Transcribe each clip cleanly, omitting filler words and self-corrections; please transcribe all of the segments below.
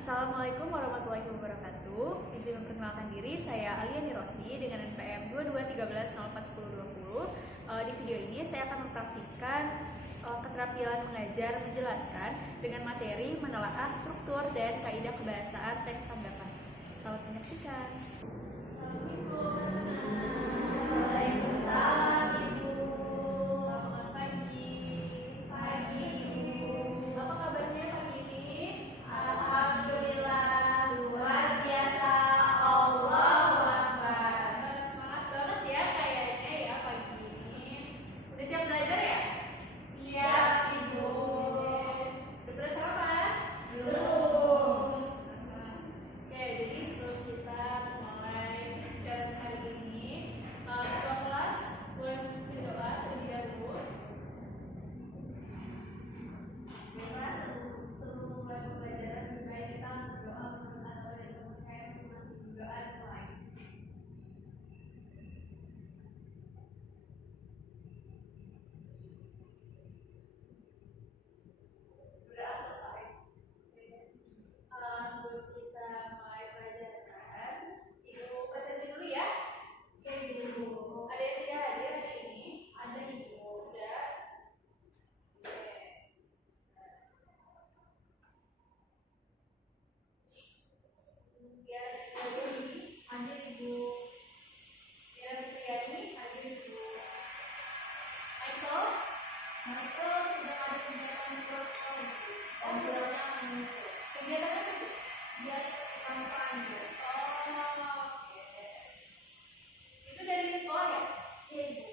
Assalamualaikum warahmatullahi wabarakatuh. Izin memperkenalkan diri, saya Aliani Rosi dengan NPM 2213041020. Di video ini saya akan mempraktikkan keterampilan mengajar menjelaskan dengan materi menelaah struktur dan kaidah kebahasaan teks tanggapan. Selamat menyaksikan. Assalamualaikum. Waalaikumsalam, Ibu. Selamat pagi. Pagi, Ibu. Apa kabarnya pagi ini? Alhamdulillah, luar biasa. Allahu Akbar. Semangat banget ya kayaknya ya pagi ini. Udah siap belajar ya? Siap, Ibu. Udah pada sarapan? Belum. Oke, jadi sebelum kita mulai pelajaran hari ini, ketua kelas boleh berdoa terlebih dahulu. Sebelum mulai pembelajaran, lebih baik kita berdoa menurut atau dari pemakai masing-masing. Doa mulai. Berdoa selesai. Sebelum kita mulai pelajaran, Ibu presentasi dulu ya. Oke, Ibu. Ada yang tidak hadir hari ini? Ada, Ibu. Udah. Ya, Ibu. Ada, Ibu. Ya, Fitriani, hadir Ibu. Michael, Michael sedang ada kegiatan protokol, Ibu. Obrolannya menyusul. kegiatan apa tuh? Dia kampanye, Ibu. Oh, oke. Itu dari sekolah ya? Iya, Ibu.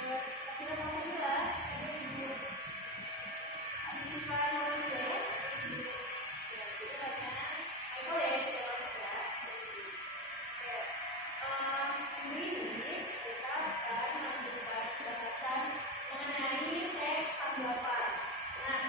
Terus kita sama juga. Ada, Ibu. Ada juga nomor ya? Ya, itu hanya Michael ya, kita masuk ya. Oke. Ini kita akan melanjutkan pembahasan mengenai teks tanggapan. Nah,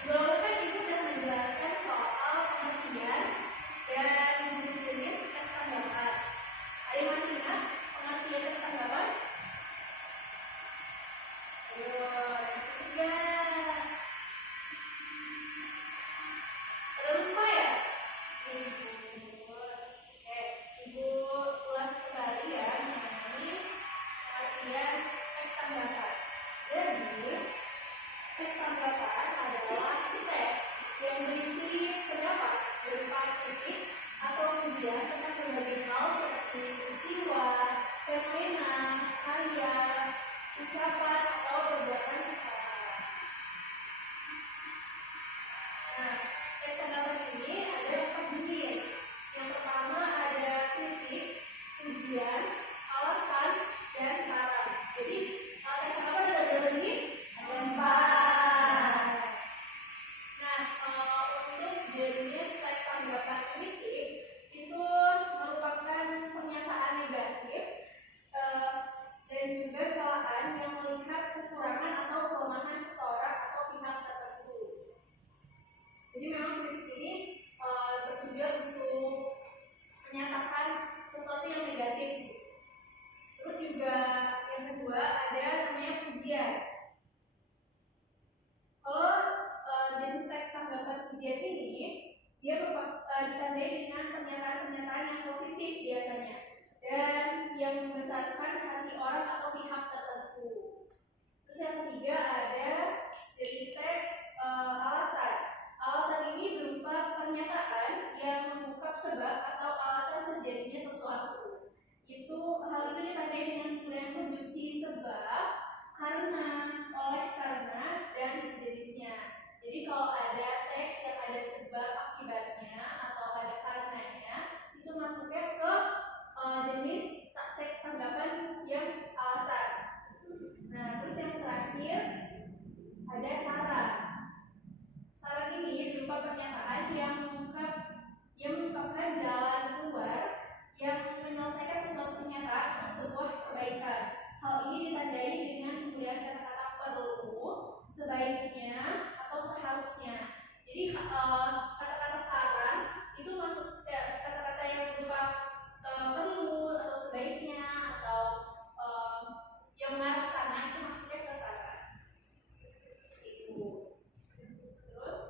di bawah kan Ibu sudah menjelaskan soal pengertian dan jenis-jenis teks tanggapan. Ada yang masih ingat pengertian teks tanggapan? Ayo, ketiga. Ada lupa ya? Oke, Ibu ulas kembali ya mengenai pengertian teks tanggapan. Jadi, teks tanggapan adalah teks yang berisi pendapat berupa kritik atau pujian tentang berbagai hal seperti peristiwa, fenomena, karya, ucapan atau perbuatan seseorang. Nah, teks tanggapan ini ada 4 jenis. Yang pertama ada kritik, pujian, alasan, dan saran. Jadi, teks tanggapan ada berapa jenis? Ada 4. Nah, untuk jenis teks tanggapan kritik itu merupakan pernyataan negatif dan juga celaan yang melihat kekurangan atau kelemahan seseorang atau pihak tertentu. Jadi memang kritik ini bertujuan untuk menyatakan sesuatu yang negatif. Terus juga yang kedua ada namanya pujian. Kalau jenis teks tanggapan pujian ini dia ditandai dengan pernyataan-pernyataan yang positif biasanya dan yang membesarkan hati orang atau pihak tertentu. Terus yang ketiga ada jenis teks alasan. Alasan ini berupa pernyataan yang mengungkap sebab atau alasan terjadinya sesuatu. Hal itu ditandai dengan penggunaan konjungsi sebab, karena, oleh karena, dan sejenisnya. Jadi kalau ada teks yang ada sebab akibatnya atau ada karenanya, itu masuknya ke jenis teks tanggapan yang alasan. Nah, terus yang terakhir ada saran. Saran ini berupa pernyataan yang mengungkapkan jalan keluar yang menyelesaikan sesuatu pernyataan atau sebuah perbaikan. Hal ini ditandai dengan penggunaan kata-kata perlu, sebaiknya, atau seharusnya. Jadi kata-kata saran itu masuk kata-kata yang berupa perlu atau sebaiknya atau yang mengarah ke sana itu masuknya ke saran. Itu. Terus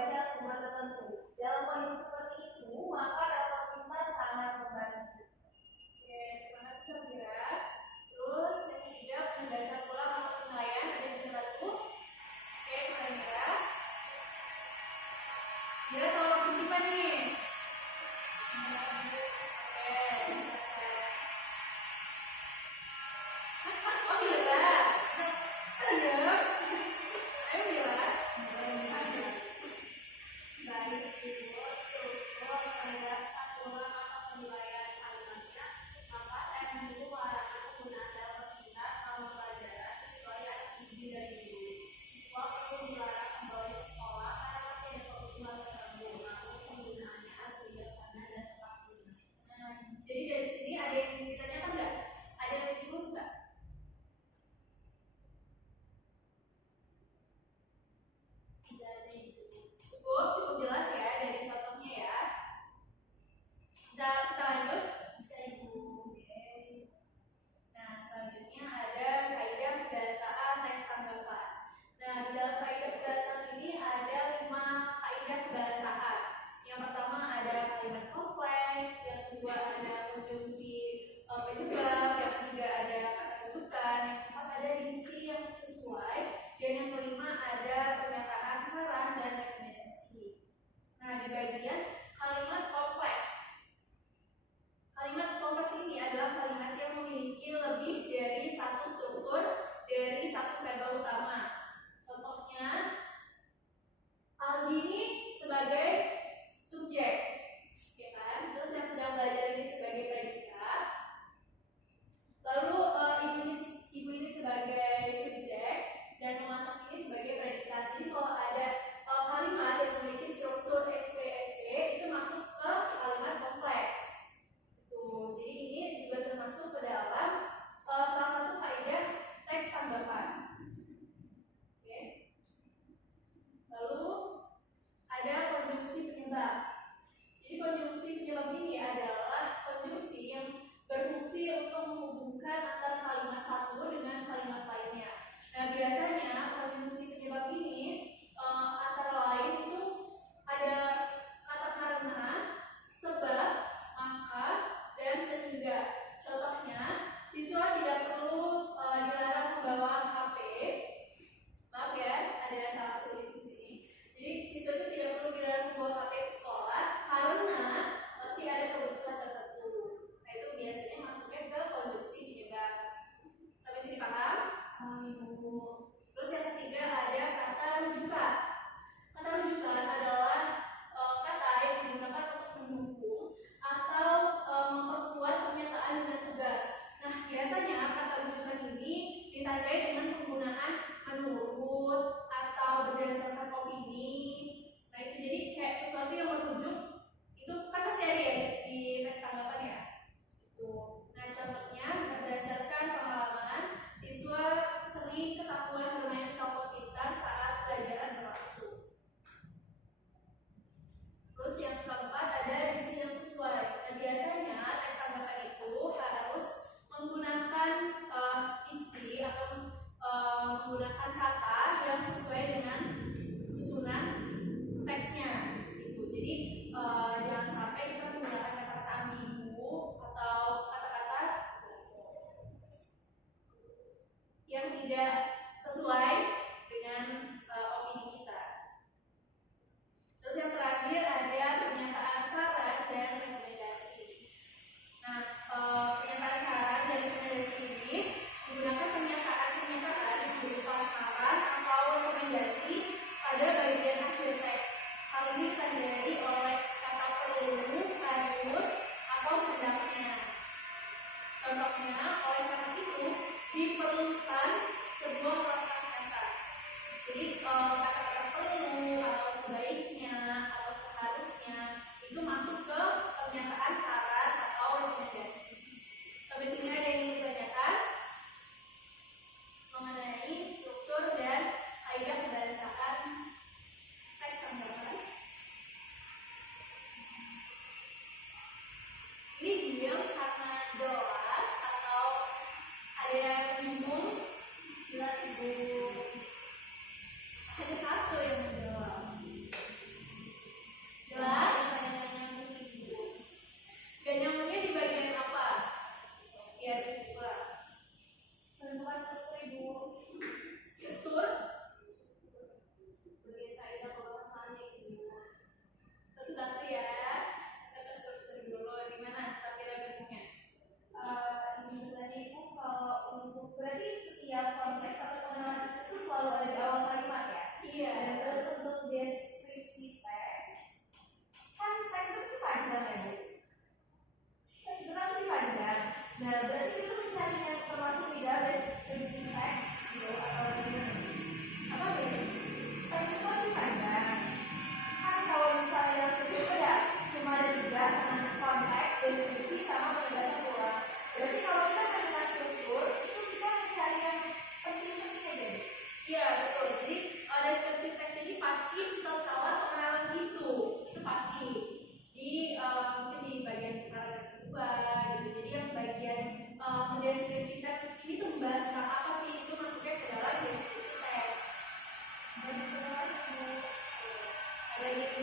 membaca sumber tertentu. Dalam kondisi seperti itu, maka telepon pintar sangat membantu. Oke, terima kasih Safira. Terus yang ketiga, penegasan ulang atau penilaian, ada yang bisa bantu? Oke, kemarin Mira. Mira tahu kutipan nih. Oh Mira. Ayo. Ayo Mira. Baik itu struktur penegasan ulang atau penilaian kalimatnya, maka saya mendukung larangan penggunaan telepon pintar selama pelajaran kecuali anak izin dari guru. Siswa perlu dilarang kembali ke sekolah karena masih ada kebutuhan tertentu, namun penggunaannya harus bijaksana dan tepat guna. Nah, jadi dari sini ada yang ditanyakan nggak? Ada yang bingung nggak? Jadi Cukup jelas ya dari contohnya ya. Bisa kita lanjut? bisa ibu. Oke. Nah, selanjutnya ada kaidah kedasaan teks tanggapan. Nah, di dalam kaidah kedasaan ini ada 5 kaidah kedasaan. Yang pertama ada kalimat kompleks, yang kedua ada konjungsi penyebab, yang ketiga ada kata rujukan, yang keempat ada diksi yang sesuai, dan yang kelima ada pernyataan saran dan rekomendasi. Nah, di bagian kalimat kompleks. Kalimat kompleks ini adalah kalimat yang memiliki lebih dari satu struktur dari satu verbal utama. Contohnya, Aldi ini sebagai subjek, ya kan? Terus yang sedang belajar ini sebagai predikat. Lalu ibu ini sebagai subjek dan memasak ini sebagai predikat. Jadi kalau ada kalimat yang memiliki struktur SP itu masuk ke kalimat kompleks. Jadi ini juga termasuk ke dalam salah satu kaidah teks tanggapan. Oke. Lalu ada konjungsi penyebab. Jadi konjungsi penyebab ini adalah konjungsi yang berfungsi untuk menghubungkan antara kalimat satu dengan kalimat lainnya. Nah, biasanya konjungsi penyebab ini antara lain itu ada kata karena, sebab, maka, dan sehingga. Contohnya, siswa tidak perlu dilarang membawa HP. Maaf ya, ada salah tulis di sini. Jadi siswa itu tidak perlu dilarang membawa HP ke sekolah karena pasti ada kebutuhan tertentu. Nah, itu biasanya masuknya ke konjungsi penyebab. Sampai sini paham? Ibu. Terus yang ketiga ada kata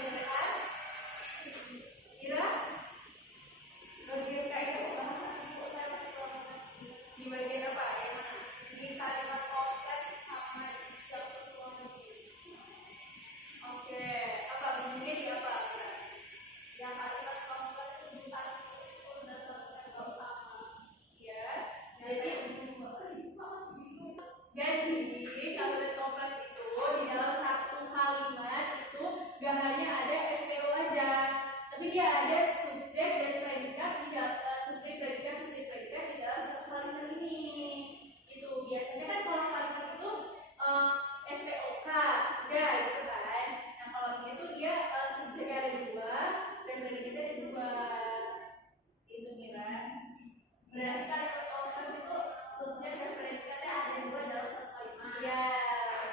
pembelajaran kira bagian kaidah pembahasan ibu saya masih kurang di bagian apa yang mana di kalimat kompleks sama yang sesuai oke apa bimbingnya di apa yang kalimat kompleks itu bisa meskipun dan terkait utama. ya jadi kalimat kompleks itu di dalam satu kalimat itu gak hanya ada SPO aja, tapi dia ada subjek dan predikat di dalam subjek predikat di dalam satu kalimat ini. Itu biasanya kan kalau kalimat itu SPOK udah gitu kan. Nah kalau ini tuh dia subjeknya ada dua dan predikatnya ada dua. Itu Mira. Berarti kalimat kompleks itu subjek dan predikatnya ada dua dalam satu kalimat. Ya,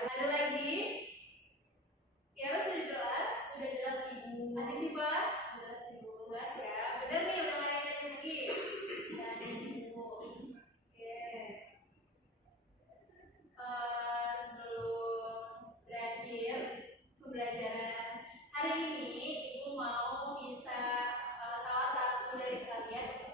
ada lagi? Ya, sudah jelas? Sudah jelas ibu. Asik sih, Pak? Jelas ibu. Jelas ya. Bener nih, udah nggak ada yang nanya lagi. Dan ibu. Oke. Sebelum berakhir pembelajaran hari ini, Ibu mau minta salah satu dari kalian untuk